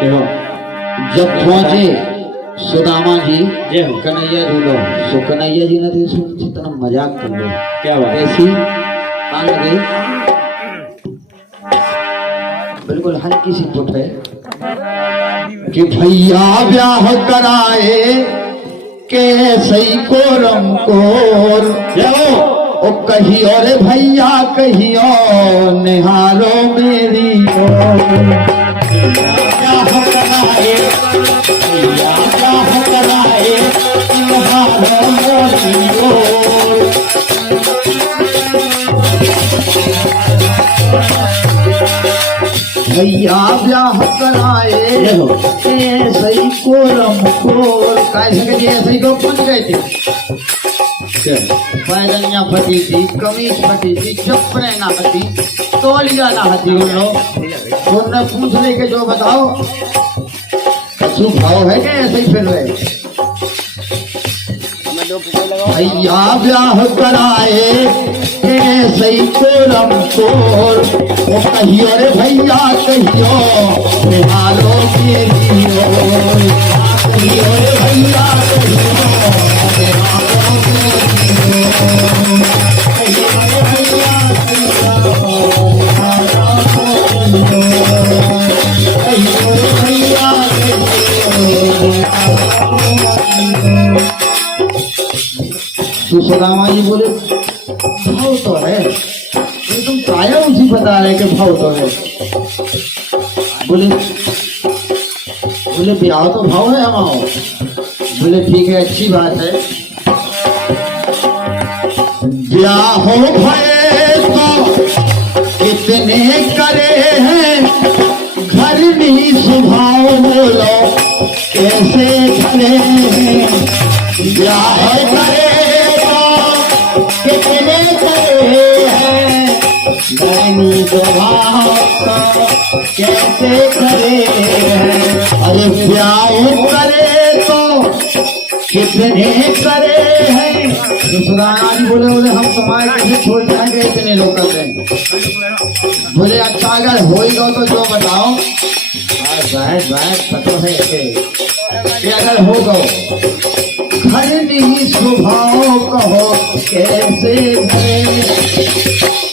देखो जब पहुंचे सुदामा जी कन्हैया जी लो सो कन्हैया जी ने तो इतना मजाक कर लो क्या बात ऐसी आ लगे बिल्कुल हल्की सी पुट है कि भैया ब्याह कराए के सही कोरम कोर ओ कही और भैया कही और निहारो मेरी ब्याह कराए ब्याह कराए निहारो मेरी भैया ब्याह कराए सही कोरम कोर कैसे ऐसे ही को पूछ गए थे पैरनिया फटी थी कमीज फटी थी चप्पलें ना हटी तौलिया ना हटी उन लोग उनने पूछ ले के जो बताओ कछु भाव है क्या ऐसे ही फिर रहे भैया ब्याह कराए सही कोरम कोर वो कहियो रे भैया कहियो निहारो मेरी ओर कहियो रे भैया कहियो निहारो मेरी ओर कहियो रे भैया कहियो रे भैया सुदामा जी बोले भाव तो है तुम काया उसी बता रहे कि भाव तो है बोले बोले ब्याह तो भाव है हमारा बोले ठीक है अच्छी बात है ब्याह हो भये तो कितने करे हैं घर में स्वभाव बोलो कैसे करे हैं ब्याह करे कितने करे हैं धनी स्वभाव कैसे करे हैं अरे ब्याह करे तो कितने करे हैं सुदामा जी बोले बोले हम तुम्हारे कैसे छोड़ जाएंगे इतने लोग कर रहे बोले अच्छा अगर हो ही गो तो जो बताओ पता है कि अगर हो गो घर नहीं स्वभाव कहो कैसे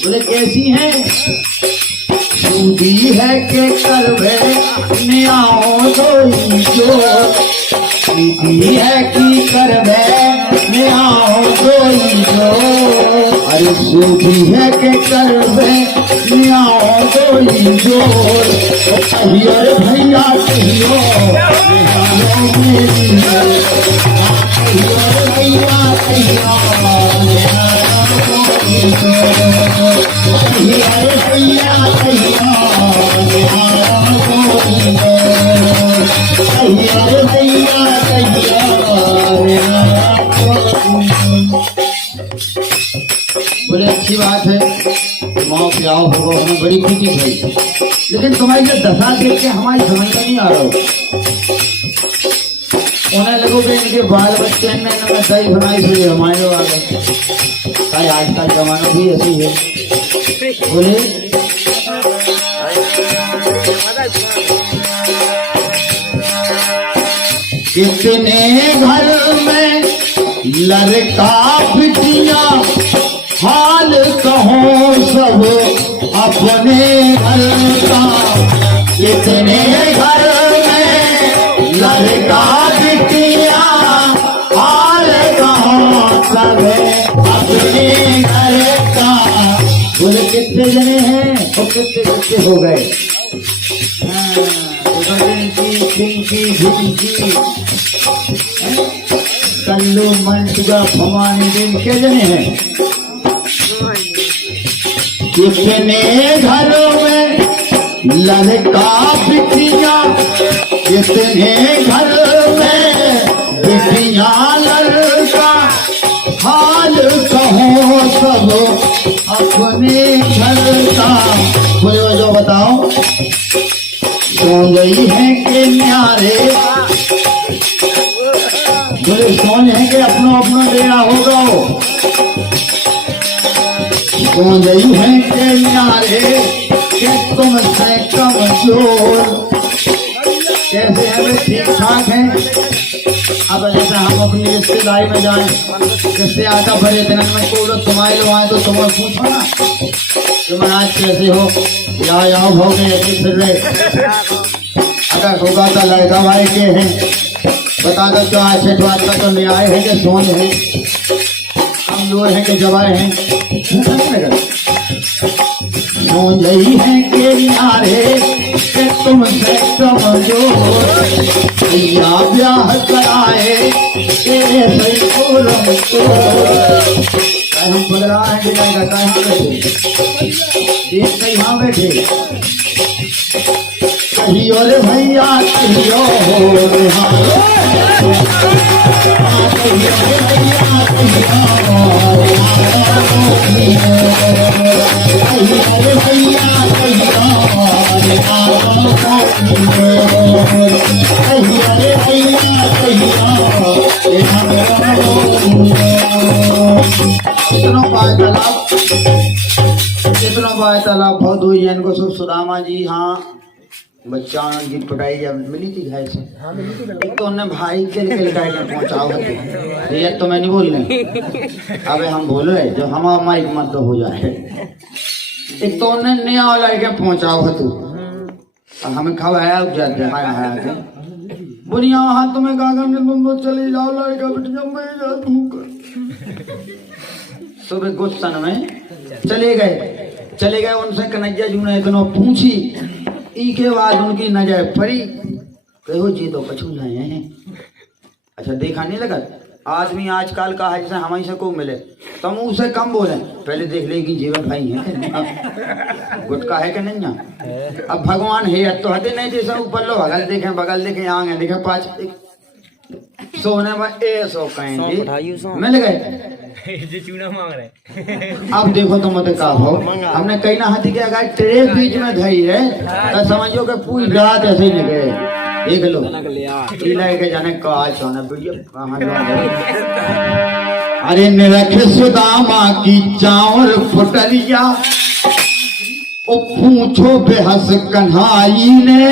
बोले कैसी है सूदी है के करवे न्याओ दो जो सीधी है कि करवे न्याओ दो जो अरे सूदी है के करवे न्याओ दो जो कहियो रे भैया कहियो निहारो मेरी कहियो रे भैया कहियो निहारो रे भैया कहियो निहारो कहियो रे भैया कहियो बोले अच्छी बात है माँ प्याओ होगा हमें बड़ी खुशी भाई लेकिन तुम्हारी जो दशा देख के हमारी समझ में नहीं आ रहा उन्हें लगोगे इनके बाल बच्चे ने दही बनाई हुई हमारे लोग आ गए आज का जमाना भी ऐसी है बोले कितने घर में लड़का बिटिया हाल कहो सब अपने घर का कितने घर में लड़का बिटिया हाल कहो सब अपने घर का बोले कितने जने हैं और कितने बच्चे हो गए कल्लू मंटगा भवानी दिन के जने हैं कितने घरों में लड़का बिटिया कितने घर में बिटिया लड़का हाल कहो सब अपने घर का बोले जो बताओ सो गई है कि न्यारे बोले सोने है कि अपना अपना डेरा होगा सो गई है कि न्यारे कि तुमसे कमजोर कैसे हैं वे? ठीक ठाक हैं। अब जैसे हम अपनी रिश्तेदारी में जाएं, जिससे आता बड़े दिन में को तुम्हारे लो आए तो तुम्हें पूछो ना तुम आज कैसे हो, या हो गए ऐसे फिर रहे। अगर होगा तो लड़का भाई के हैं, बता दो क्या अच्छे बात का तो न्याय है कि सोन है, कमजोर है कि जवाए हैं। सोन यही है के यारे कि तुमसे कमजोर, भैया ब्याह कराए सही को हम बदला है कि नहीं करता है। देख यहाँ बैठे कहियो रे भैया कहियो रे कितना बाय तालाब बहुत हुई है इनको सब। सुदामा जी हाँ बच्चा की पढ़ाई जब मिली थी घर से, एक तो उन्हें भाई के लिए पहुँचाओ ये तो मैं नहीं बोल रहे। अबे हम बोल रहे जो हमारा माइक मत हो जाए। एक तो उन्हें नया वाला के पहुँचाओ तू, हमें खवाया जाते बुनिया हाथ तुम्हें कहा तुम चले जाओ लड़का बेटिया सुबह गुस्सा में चले गए। उनसे कन्हैया जी ने इतना पूछी, ई के बाद उनकी नजर पड़ी, कहो जी तो कछू जाए हैं। अच्छा देखा नहीं लगा आदमी आजकल का है जैसे हमारी से को मिले तो हम उसे कम बोले, पहले देख ले कि जीवन भाई है गुटका है कि नहीं। अब भगवान है तो हते नहीं जैसे ऊपर लो बगल देखे आगे देखे पाँच सोने में ए सो कहेंगे मिल गए। चूना मांग रहे। अब देखो तो मत का हो, हमने कहीं ना हाथी के अगर ट्रे बीच में धई है तो समझो कि पूरी रात ऐसे ही निकले। देख लो के जाने का चौना वीडियो कहाँ। अरे निरख सुदामा की चावल फुटलिया ओ पूछो बेहस कन्हाई ने,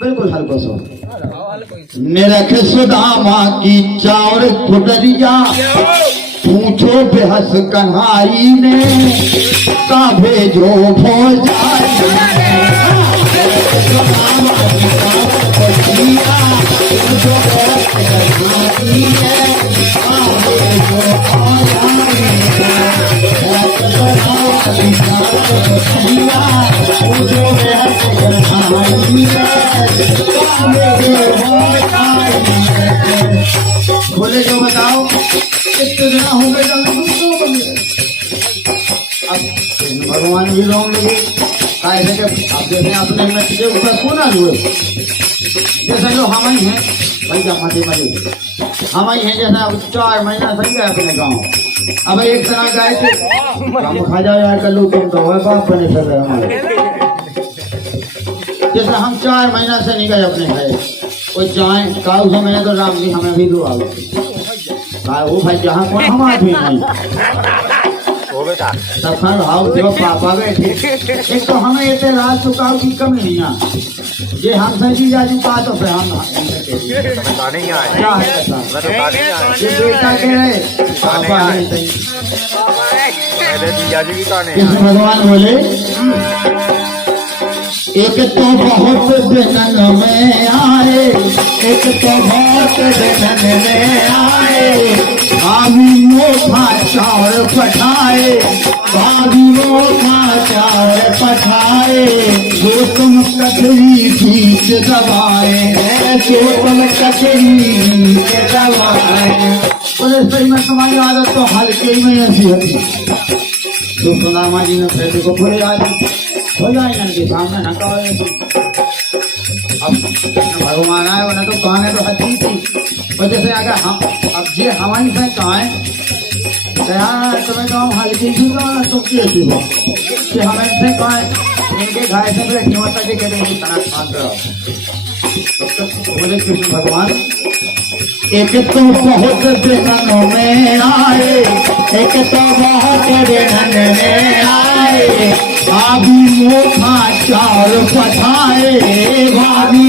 बिल्कुल हल्को सो निरख सुदामा की चावल फुटलिया पूछो बेहस कन्हाई ने, का भेजो बोले जो बताओ कितना हो गया। अब भगवान भी रोम लगे कैसे अब जैसे अपने में के ऊपर कौन हुए जैसे जो हम ही हैं भाई क्या मजे हम ही हैं। जैसे अब 4 महीना सही गए अपने गाँव, अब एक तरह गए थे हम खा जाओ यार कर लो तुम तो बाप बने चल रहे हमारे। जैसे हम 4 महीना से नहीं गए अपने घर, कोई जाए काऊ समय तो राम जी हमें भी दो आओ वो भाई जहाँ कौन हम आदमी नहीं तब भाव देखो पापा बैठे। एक तो हमें इतने रात चुकाव की कमी नहीं आ, ये हम सही जा चुका तो फिर हम क्या है बेटा कह रहे पापा भगवान बोले एक तो बहुत दिनन में आए, एक तो बहुत दिनन में आए, भाभी मोखा चार पठाए, भाभी मोखा चार पठाए, जो तुम कचरी बीच दबाए, जो तुम कचरी बीच दबाए। बोले सही में तुम्हारी आदत तो हल्के ही में ऐसी होती। तो सुदामा जी ने फिर को बोले आज हो जाएगा इनके सामने न कहो। अब भगवान आए उन्हें तो कहने तो हंसी थी और जैसे अगर हम अब ये हमारी से कहें तुम्हें तो हम हल्की सी तो कैसी हो कि हम इनसे कहें इनके घाय से फिर हिम्मत के कहते हैं तना शांत रहो। बोले कृष्ण भगवान एक तो बहुत दिनों में आए, एक तो बहुत दिनों में आए, भाभी मोखा चार पठाए, भाभी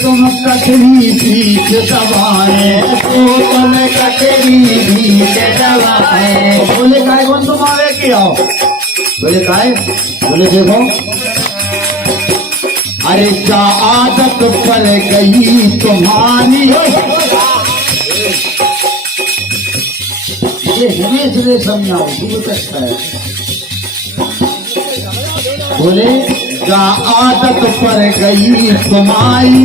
तुम कटरी पीठ दबाए, तो तुम कटरी पीठ दबाए। बोले काय कौन तुम आवे की आओ? बोले काय? बोले देखो, अरे क्या आदत पड़ गई तुम्हारी, ये हमें से समझाओ दूर तक है। बोले क्या आदत पड़ गई तुम्हारी,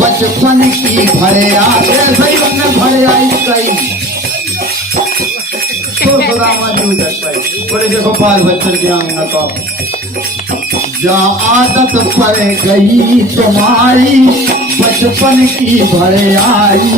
बचपन की भरे आए, सही हमने भरे आई कई तो सुदामा जी उधर पाई। बोले देखो बाल बच्चन के आऊंगा तो जा आदत पड़ गई तुम्हारी, बचपन की भरे आई